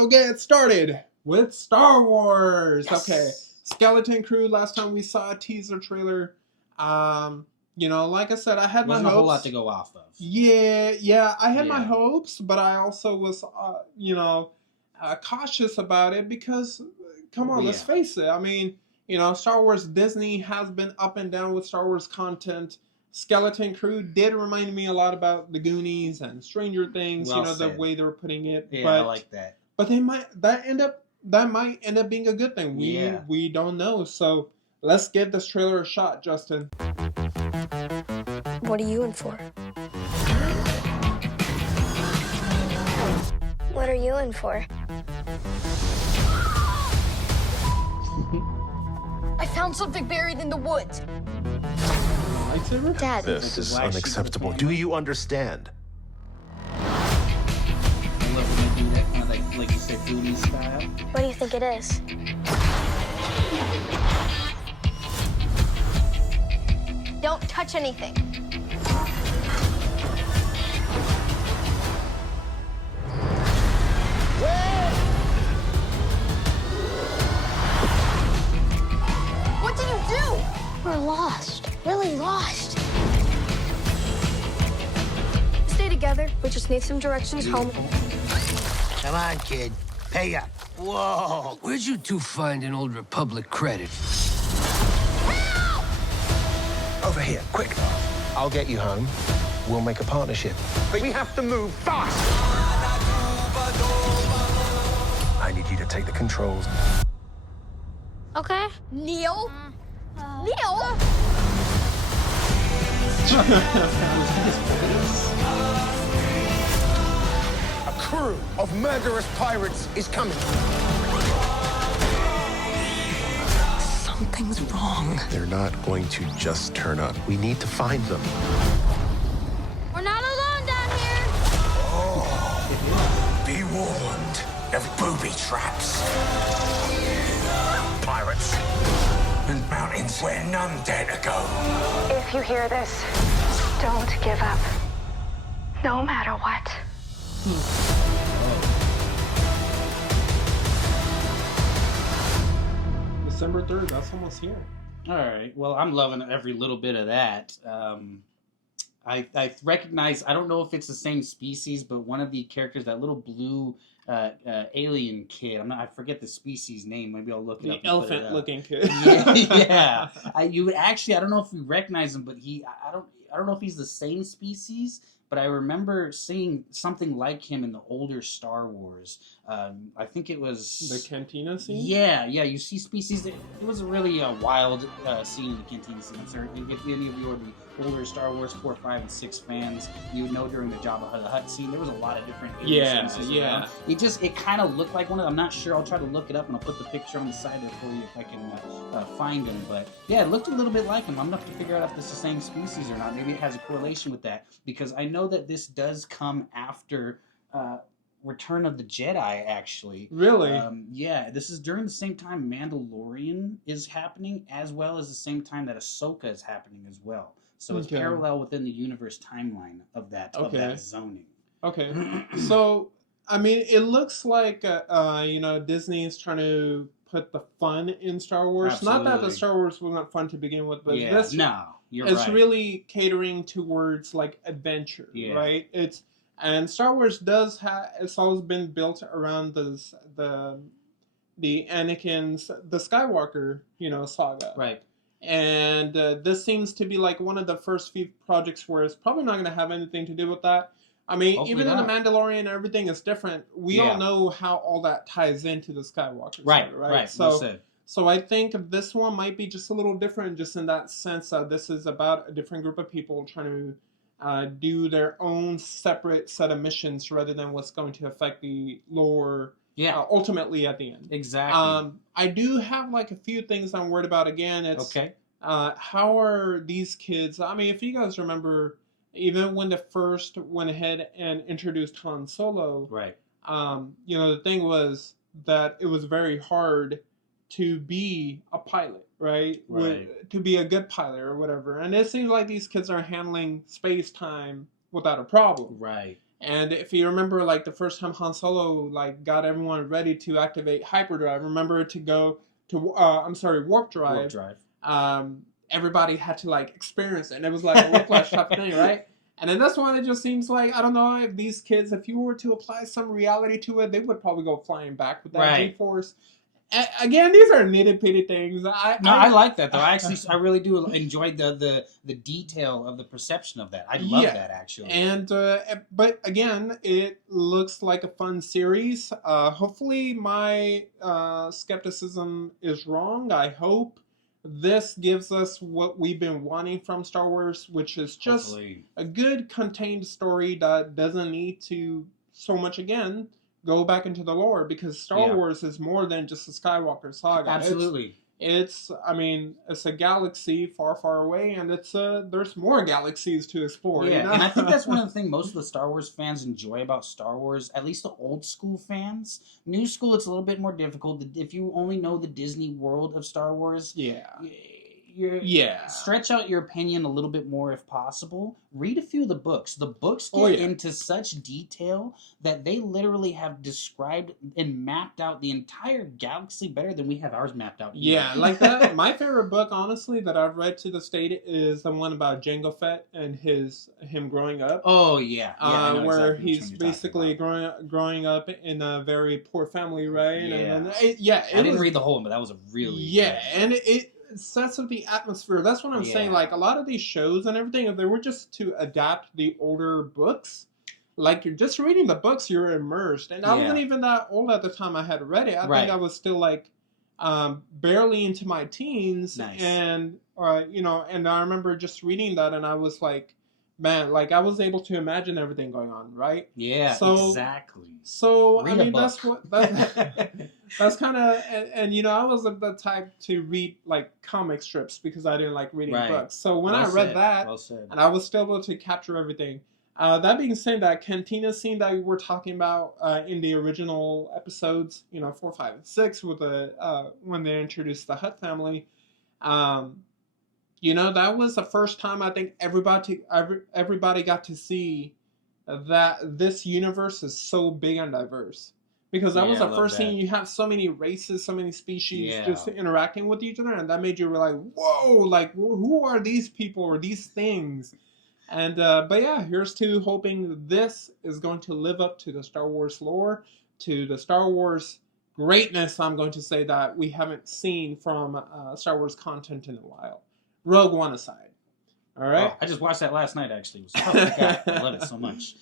So get started with Star Wars. Yes. Okay, Skeleton Crew. Last time we saw a teaser trailer. Like I said, I had my hopes. Wasn't a whole lot to go off of. Yeah, I had my Yeah. hopes, but I also was, cautious about it because, come on, let's Yeah. face it. I mean, Star Wars Disney has been up and down with Star Wars content. Skeleton Crew did remind me a lot about the Goonies and Stranger Things. Well The said. way they were putting it. Yeah, but, I like that. But that might end up being a good thing. We don't know. So let's give this trailer a shot, Justin. What are you in for? What are you in for? I found something buried in the woods. Lightsaber? Dad. This is unacceptable. Do you understand? I love when they do that kind of like you said, Goonies style. What do you think it is? Don't touch anything. What did you do? We're lost. Really lost. Stay together. We just need some directions home. Come on, kid. Pay up. Whoa. Where'd you two find an old Republic credit? Over here, quick. I'll get you home. We'll make a partnership. But we have to move fast. I need you to take the controls. Okay. Neil? Neil? A crew of murderous pirates is coming. Something's wrong. They're not going to just turn up. We need to find them. We're not alone down here. Be warned of booby traps. Pirates and mountains where none dare to go. If you hear this, don't give up. No matter what. December 3rd, that's almost here. All right. Well, I'm loving every little bit of that. I recognize. I don't know if it's the same species, but one of the characters, that little blue alien kid. I forget the species name. Maybe I'll look it up. The elephant-looking kid. Yeah. You would actually. I don't know if we recognize him, but I don't know if he's the same species. But I remember seeing something like him in the older Star Wars. I think it was The cantina scene? Yeah. You see species. It was a really wild scene in the cantina scene. So if any of you are the older Star Wars 4, 5, and 6 fans, you would know during the Jabba the Hutt scene, there was a lot of different alien species around. It kind of looked like one of them. I'm not sure. I'll try to look it up and I'll put the picture on the side there for you if I can find him. But yeah, it looked a little bit like him. I'm gonna have to figure out if this is the same species or not. Maybe it has a correlation with that, because I know that this does come after Return of the Jedi, actually. Really? Yeah, this is during the same time Mandalorian is happening, as well as the same time that Ahsoka is happening as well. So it's parallel within the universe timeline of that zoning. Okay. So, I mean, it looks like, Disney is trying to put the fun in Star Wars. Absolutely. Not that the Star Wars was not fun to begin with, but It's really catering towards, like, adventure, right? And Star Wars it's always been built around the Anakin's, the Skywalker, saga. Right. And this seems to be like one of the first few projects where it's probably not going to have anything to do with that. I mean, Hopefully even not. in The Mandalorian, everything is different. We all know how all that ties into the Skywalker saga, right? So I think this one might be just a little different, just in that sense that this is about a different group of people trying to do their own separate set of missions rather than what's going to affect the lore. Yeah. Ultimately at the end. Exactly. I do have like a few things I'm worried about. Again, it's how are these kids? I mean, if you guys remember, even when the first went ahead and introduced Han Solo, right? The thing was that it was very hard to be a pilot, right? To be a good pilot or whatever. And it seems like these kids are handling space time without a problem, right? And if you remember, like, the first time Han Solo, like, got everyone ready to activate hyperdrive, remember to go to, warp drive. Warp drive. Everybody had to, like, experience it. And it was like a whiplash type thing, right? And in this one, it just seems like, I don't know, if these kids, if you were to apply some reality to it, they would probably go flying back with that G-force. Again, these are nitty-bitty things. I like that, though. I really do enjoy the detail of the perception of that. I love that, actually. And but again, it looks like a fun series. Hopefully, my skepticism is wrong. I hope this gives us what we've been wanting from Star Wars, which is just a good contained story that doesn't need to so much again go back into the lore, because Star Wars is more than just a Skywalker saga. Absolutely. It's a galaxy far, far away, and there's more galaxies to explore. Yeah, you know? And I think that's one of the things most of the Star Wars fans enjoy about Star Wars, at least the old school fans. New school, it's a little bit more difficult. If you only know the Disney world of Star Wars, stretch out your opinion a little bit more if possible. Read a few of the books. The books get into such detail that they literally have described and mapped out the entire galaxy better than we have ours mapped out here. Yeah, like that. My favorite book, honestly, that I've read to this date is the one about Jango Fett and him growing up. Oh yeah, where he's basically growing up in a very poor family, right? Yeah, I didn't read the whole one, but that was a really and it sets up the atmosphere. That's what I'm saying. Like, a lot of these shows and everything, if they were just to adapt the older books, like, you're just reading the books, you're immersed. And I wasn't even that old at the time I had read it. I think I was still, like, barely into my teens. Nice. And, and I remember just reading that, and I was like, man, like, I was able to imagine everything going on, right? Yeah, exactly. So, read that's that's kind of, and I was the type to read, like, comic strips because I didn't like reading books. So when I read that, and I was still able to capture everything. That being said, that cantina scene that we were talking about in the original episodes, 4, 5, and 6, with when they introduced the Hutt family, that was the first time I think everybody got to see that this universe is so big and diverse. Because that was the first thing. You have so many races, so many species just interacting with each other, and that made you realize, whoa, like, who are these people or these things? And but yeah, here's to hoping this is going to live up to the Star Wars lore, to the Star Wars greatness. I'm going to say that we haven't seen from Star Wars content in a while. Rogue One aside. All right. Oh, I just watched that last night. Actually, it was, oh my god, I love it so much.